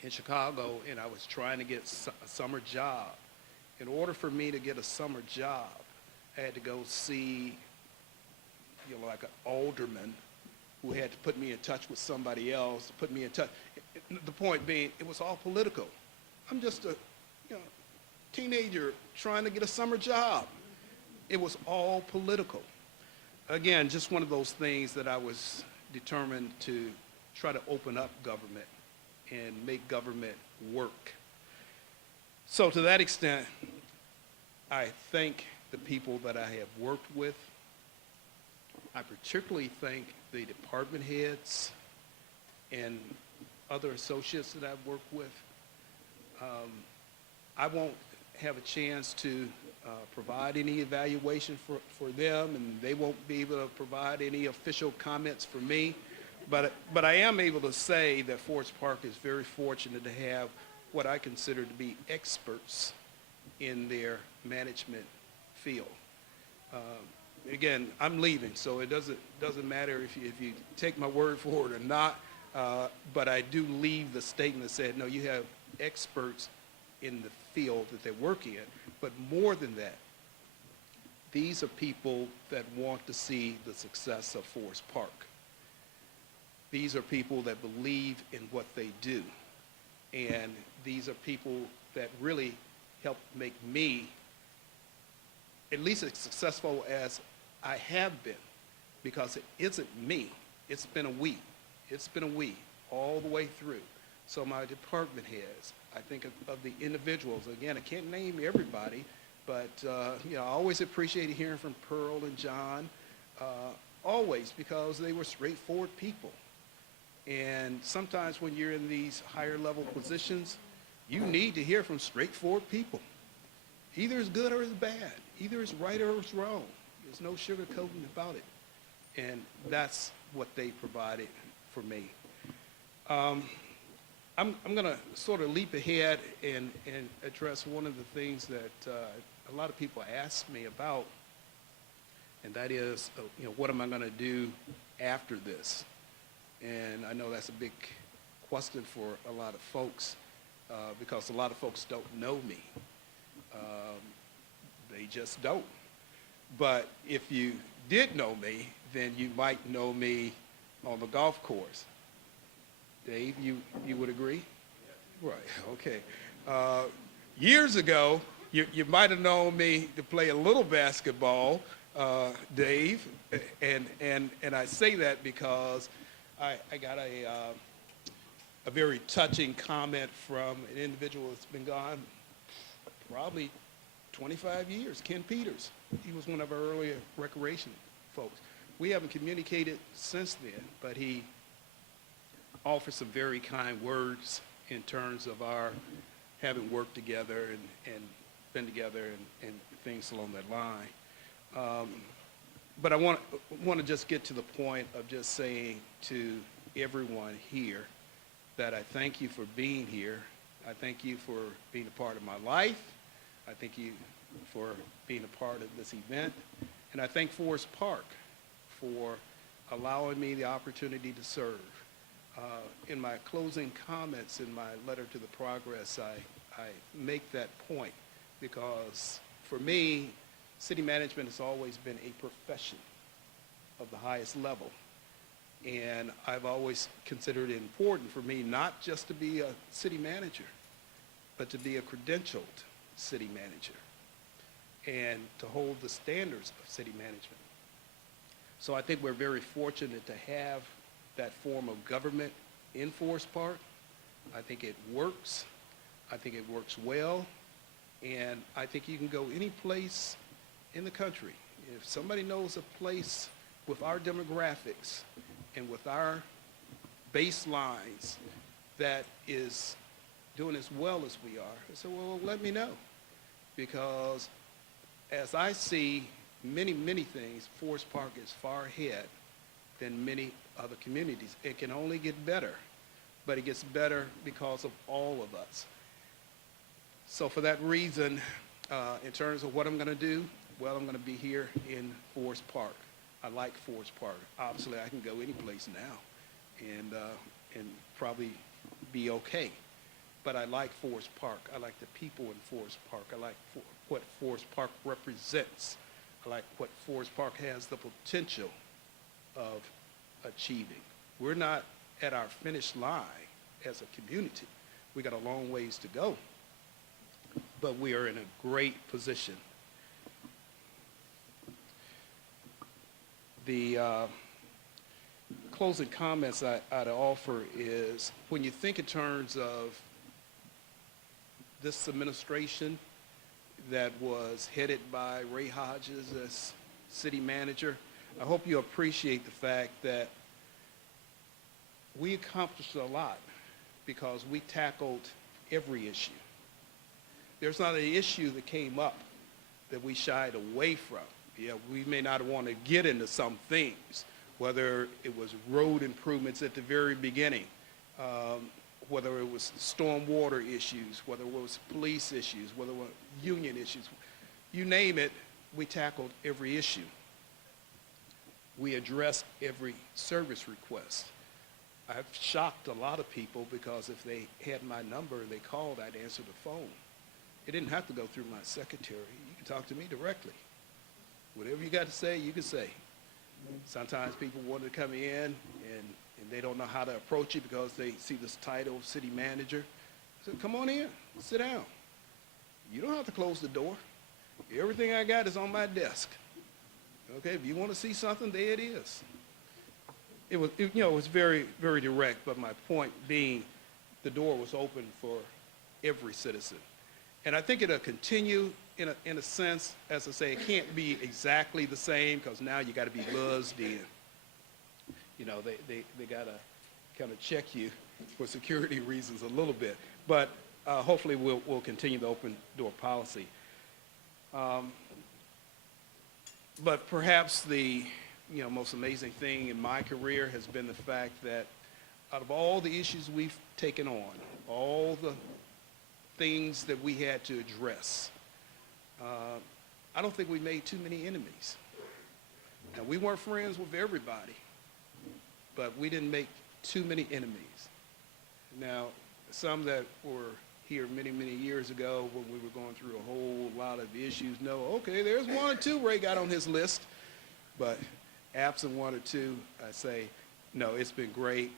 Chicago and I was trying to get a summer job. In order for me to get a summer job, I had to go see, like an alderman who had to put me in touch with somebody else, put me in touch. The point being, it was all political. I'm just a teenager trying to get a summer job. It was all political. Again, just one of those things that I was determined to try to open up government and make government work. So to that extent, I thank the people that I have worked with. I particularly thank the department heads and other associates that I've worked with. I won't have a chance to provide any evaluation for them, and they won't be able to provide any official comments for me. But I am able to say that Forest Park is very fortunate to have what I consider to be experts in their management field. Again, I'm leaving, so it doesn't matter if you take my word for it or not, but I do leave the statement that said, no, you have experts in the field that they're working in. But more than that, these are people that want to see the success of Forest Park. These are people that believe in what they do. And these are people that really help make me at least as successful as I have been, because it isn't me, it's been a we. It's been a we all the way through. So my department heads, I think of the individuals. Again, I can't name everybody, but I always appreciated hearing from Pearl and John, always, because they were straightforward people. And sometimes when you're in these higher level positions, you need to hear from straightforward people. Either it's good or it's bad. Either it's right or it's wrong. There's no sugarcoating about it. And that's what they provided for me. I'm going to sort of leap ahead and address one of the things that a lot of people ask me about, and that is, what am I going to do after this? And I know that's a big question for a lot of folks because a lot of folks don't know me. They just don't. But if you did know me, then you might know me on the golf course. Dave, you would agree? Right, okay. Years ago, you might have known me to play a little basketball, Dave, and I say that because I got a very touching comment from an individual that's been gone probably 25 years, Ken Peters. He was one of our earlier recreation folks. We haven't communicated since then, but he offered some very kind words in terms of our having worked together and been together and things along that line. But I want to just get to the point of just saying to everyone here that I thank you for being here. I thank you for being a part of my life. I thank you for being a part of this event. And I thank Forest Park for allowing me the opportunity to serve. In my closing comments in my letter to the Progress, I make that point because for me, city management has always been a profession of the highest level. And I've always considered it important for me not just to be a city manager, but to be a credentialed city manager and to hold the standards of city management. So I think we're very fortunate to have that form of government in Forest Park. I think it works. I think it works well, and I think you can go any place in the country. If somebody knows a place with our demographics and with our baselines that is doing as well as we are, I said, well, let me know. Because as I see many, many things, Forest Park is far ahead than many other communities. It can only get better, but it gets better because of all of us. So for that reason, in terms of what I'm going to do, well, I'm going to be here in Forest Park. I like Forest Park. Obviously, I can go any place now and probably be okay. But I like Forest Park. I like the people in Forest Park. I like what Forest Park represents. I like what Forest Park has the potential of achieving. We're not at our finish line as a community. We got a long ways to go, but we are in a great position. The closing comments I'd offer is when you think in terms of this administration that was headed by Ray Hodges as city manager, I hope you appreciate the fact that we accomplished a lot because we tackled every issue. There's not an issue that came up that we shied away from. Yeah, we may not want to get into some things, whether it was road improvements at the very beginning, whether it was stormwater issues, whether it was police issues, whether it were union issues. You name it, we tackled every issue. We addressed every service request. I've shocked a lot of people because if they had my number and they called, I'd answer the phone. It didn't have to go through my secretary. You can talk to me directly. Whatever you got to say, you can say. Sometimes people want to come in and they don't know how to approach you because they see this title of city manager. I said, come on in, sit down. You don't have to close the door. Everything I got is on my desk. Okay, if you want to see something, there it is. It was very, very direct, but my point being the door was open for every citizen. And I think it'll continue in a sense, as I say, it can't be exactly the same because now you got to be buzzed in. You know, they got to kind of check you for security reasons a little bit. But hopefully we'll continue the open door policy. But perhaps the most amazing thing in my career has been the fact that out of all the issues we've taken on, all the things that we had to address, I don't think we made too many enemies. Now, we weren't friends with everybody, but we didn't make too many enemies. Now, some that were here many, many years ago when we were going through a whole lot of issues know, okay, there's one or two Ray got on his list, but absent one or two, I say, no, it's been great.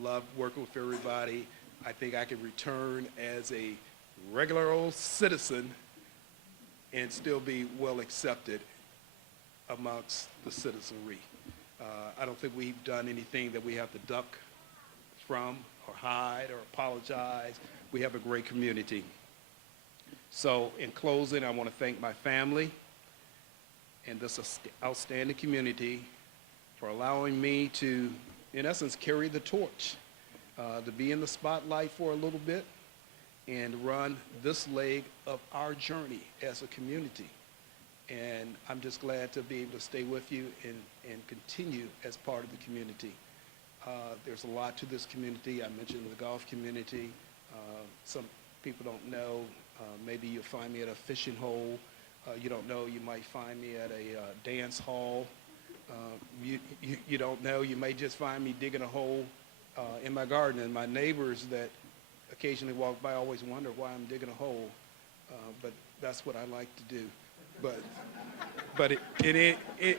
Love working with everybody. I think I can return as a regular old citizen and still be well accepted amongst the citizenry. I don't think we've done anything that we have to duck from or hide or apologize. We have a great community. So in closing, I want to thank my family and this outstanding community for allowing me to, in essence, carry the torch, to be in the spotlight for a little bit and run this leg of our journey as a community. And I'm just glad to be able to stay with you and continue as part of the community. There's a lot to this community. I mentioned the golf community. Some people don't know. Maybe you'll find me at a fishing hole. You don't know, you might find me at a dance hall. You don't know, you may just find me digging a hole in my garden. And my neighbors that occasionally walk by always wonder why I'm digging a hole. But that's what I like to do. But in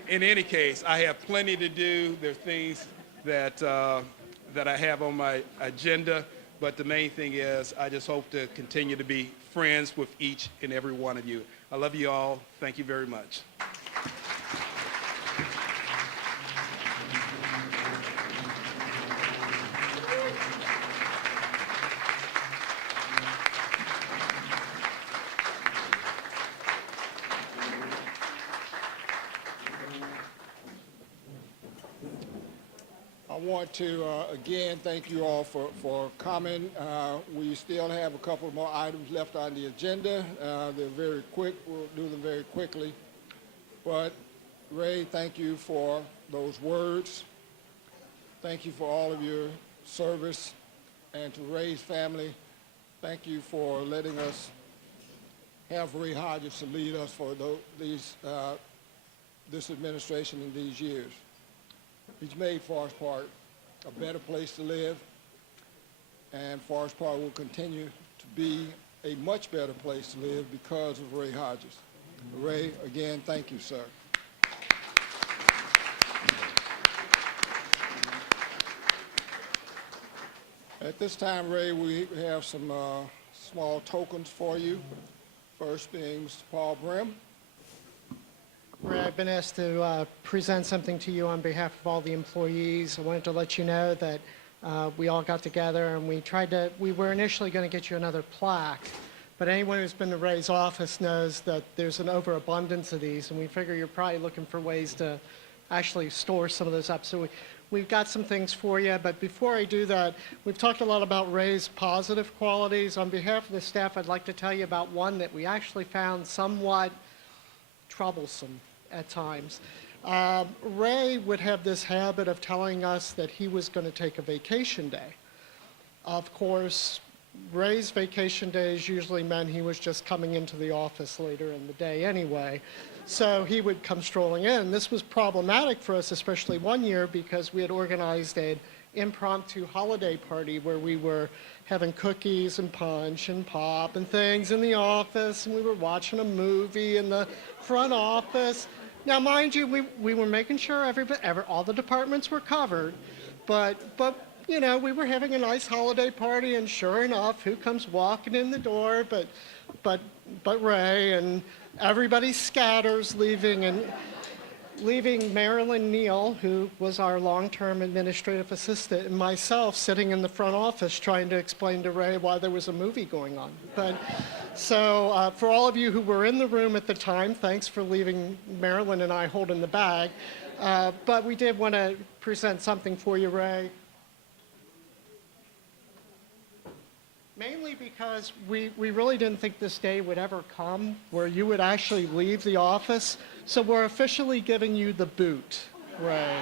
any case, I have plenty to do. There are things that I have on my agenda. But the main thing is I just hope to continue to be friends with each and every one of you. I love you all. Thank you very much. I want to again thank you all for coming. We still have a couple more items left on the agenda. They're very quick. We'll do them very quickly. But Ray, thank you for those words. Thank you for all of your service. And to Ray's family, thank you for letting us have Ray Hodges to lead us for this administration in these years. He's made Forest Park a better place to live, and Forest Park will continue to be a much better place to live because of Ray Hodges. Ray, again, thank you, sir. At this time, Ray, we have some small tokens for you. First being Mr. Paul Brim. Ray, I've been asked to present something to you on behalf of all the employees. I wanted to let you know that we all got together and we were initially going to get you another plaque, but anyone who's been to Ray's office knows that there's an overabundance of these, and we figure you're probably looking for ways to actually store some of those up. So we've got some things for you, but before I do that, we've talked a lot about Ray's positive qualities. On behalf of the staff, I'd like to tell you about one that we actually found somewhat troublesome at times. Ray would have this habit of telling us that he was going to take a vacation day. Of course, Ray's vacation days usually meant he was just coming into the office later in the day anyway. So he would come strolling in. This was problematic for us, especially one year, because we had organized an impromptu holiday party where we were having cookies and punch and pop and things in the office, and we were watching a movie in the front office. Now, mind you, we were making sure all the departments were covered, but you know, we were having a nice holiday party, and sure enough, who comes walking in the door but Ray, and everybody scatters, leaving Marilyn Neal, who was our long-term administrative assistant, and myself sitting in the front office trying to explain to Ray why there was a movie going on. But so for all of you who were in the room at the time, thanks for leaving Marilyn and I holding the bag. But we did want to present something for you, Ray. Mainly because we really didn't think this day would ever come where you would actually leave the office. So we're officially giving you the boot, Ray.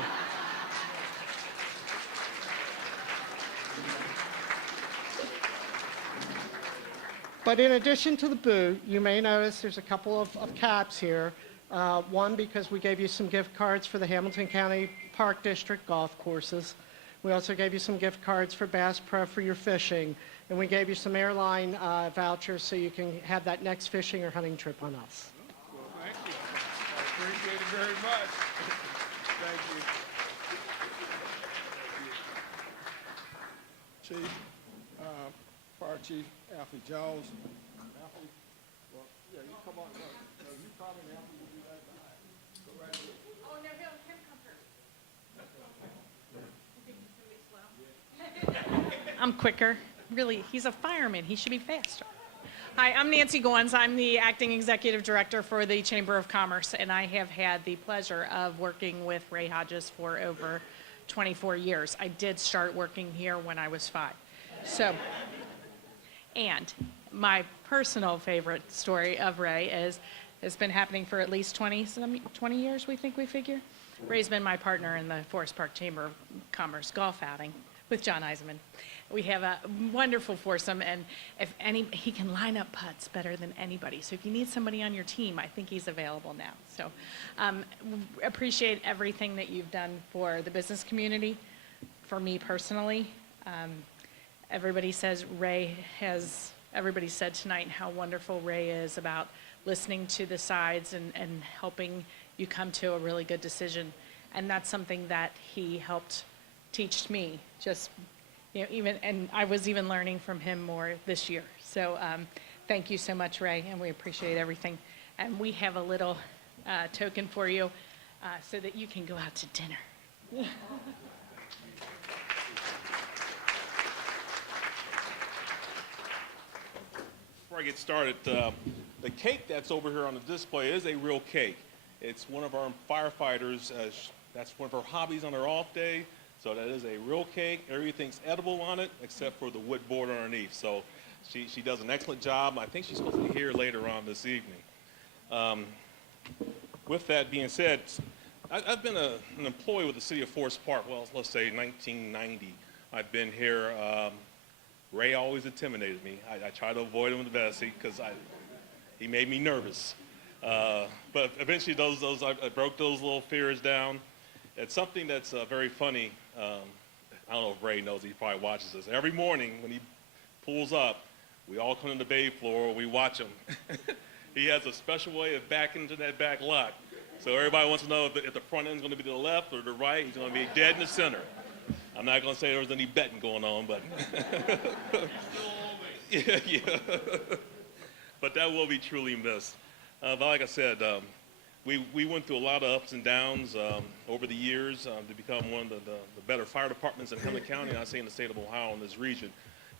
But in addition to the boot, you may notice there's a couple of caps here. One, because we gave you some gift cards for the Hamilton County Park District golf courses. We also gave you some gift cards for Bass Pro for your fishing. And we gave you some airline vouchers so you can have that next fishing or hunting trip on us. Well, thank you. I appreciate it very much. Thank you. Chief, Fire Chief Alfie Jones. Alfie, well, yeah, you come on. No, you come and Alfie will be right behind. Go right ahead. Oh, no, him come first. I'm quicker. Really, he's a fireman. He should be faster. Hi, I'm Nancy Goins. I'm the acting executive director for the Chamber of Commerce, and I have had the pleasure of working with Ray Hodges for over 24 years. I did start working here when I was 5. So, and my personal favorite story of Ray has been happening for at least 20 years, we figure. Ray's been my partner in the Forest Park Chamber of Commerce golf outing with John Eisenman. We have a wonderful foursome, and he can line up putts better than anybody. So if you need somebody on your team, I think he's available now. So appreciate everything that you've done for the business community, for me personally. Everybody said tonight how wonderful Ray is about listening to the sides and helping you come to a really good decision. And that's something that he helped teach me, just and I was even learning from him more this year. So thank you so much, Ray, and we appreciate everything. And we have a little token for you so that you can go out to dinner. Before I get started, the cake that's over here on the display is a real cake. It's one of our firefighters, that's one of her hobbies on her off day. So that is a real cake. Everything's edible on it except for the wood board underneath. So she does an excellent job. I think she's supposed to be here later on this evening. With that being said, I've been an employee with the city of Forest Park, well, let's say 1990. I've been here. Ray always intimidated me. I try to avoid him the best because he made me nervous. But eventually I broke those little fears down. It's something that's very funny. I don't know if Ray knows, he probably watches this. Every morning when he pulls up, we all come to the bay floor, we watch him. He has a special way of backing into that back lot. So everybody wants to know if the front end is going to be to the left or the right. He's going to be dead in the center. I'm not going to say there was any betting going on, but yeah. But that will be truly missed. But like I said, we went through a lot of ups and downs over the years to become one of the better fire departments in Hamilton County, and I say in the state of Ohio in this region.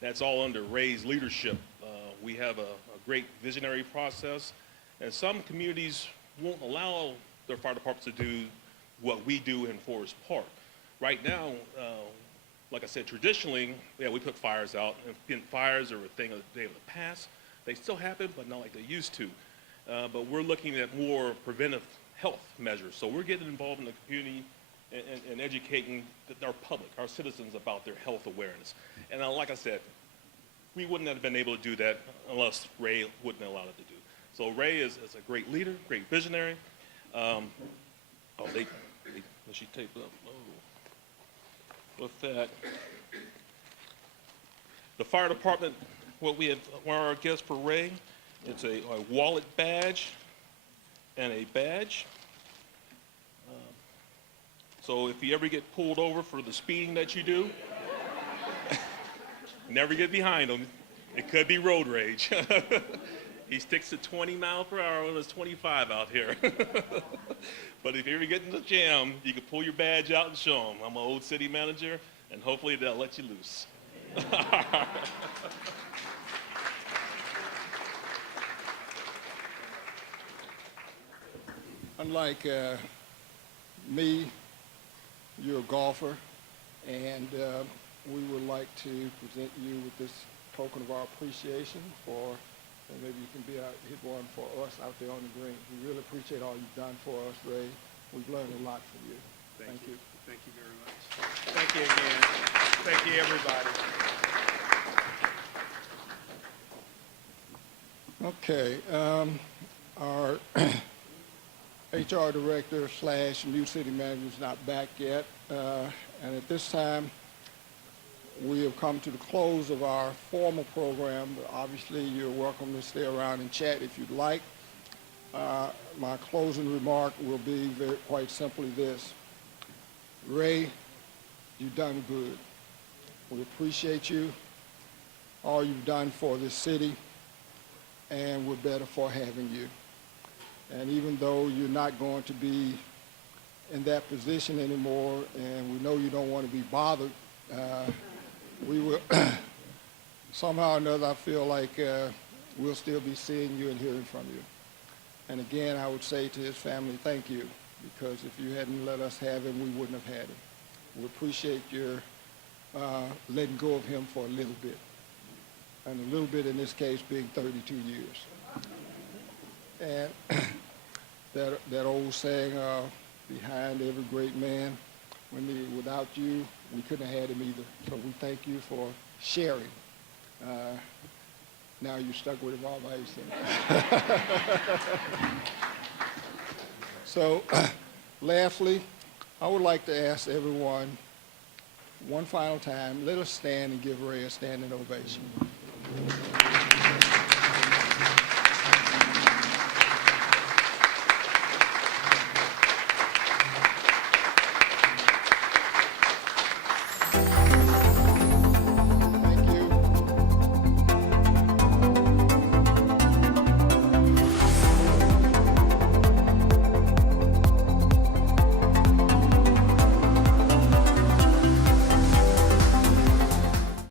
That's all under Ray's leadership. We have a great visionary process, and some communities won't allow their fire departments to do what we do in Forest Park. Right now, like I said, traditionally, yeah, we put fires out, and fires are a thing of the past. They still happen, but not like they used to. But we're looking at more preventive health measures. So we're getting involved in the community and educating our public, our citizens, about their health awareness. And like I said, we wouldn't have been able to do that unless Ray wouldn't allow it to do. So Ray is a great leader, great visionary. She taped up. Oh. With that, the fire department, what we have, one of our gifts for Ray, it's a wallet badge and a badge. So if you ever get pulled over for the speeding that you do, never get behind him. It could be road rage. He sticks to 20 miles per hour when it's 25 out here. But if you ever get in the jam, you can pull your badge out and show them. I'm an old city manager, and hopefully they'll let you loose. Unlike me, you're a golfer, and we would like to present you with this token of our appreciation for, and maybe you can hit one for us out there on the green. We really appreciate all you've done for us, Ray. We've learned a lot from you. Thank you. Thank you very much. Thank you again. Thank you, everybody. Okay. Our HR director / new city manager is not back yet. And at this time, we have come to the close of our formal program. But obviously, you're welcome to stay around and chat if you'd like. My closing remark will be quite simply this. Ray, you've done good. We appreciate you, all you've done for this city, and we're better for having you. And even though you're not going to be in that position anymore, and we know you don't want to be bothered, we will, somehow or another, I feel like we'll still be seeing you and hearing from you. And again, I would say to his family, thank you, because if you hadn't let us have him, we wouldn't have had him. We appreciate your letting go of him for a little bit. And a little bit in this case being 32 years. And that old saying, behind every great man, without you, we couldn't have had him either. So we thank you for sharing. Now you're stuck with him all by yourself. So, lastly, I would like to ask everyone, one final time, let us stand and give Ray a standing ovation.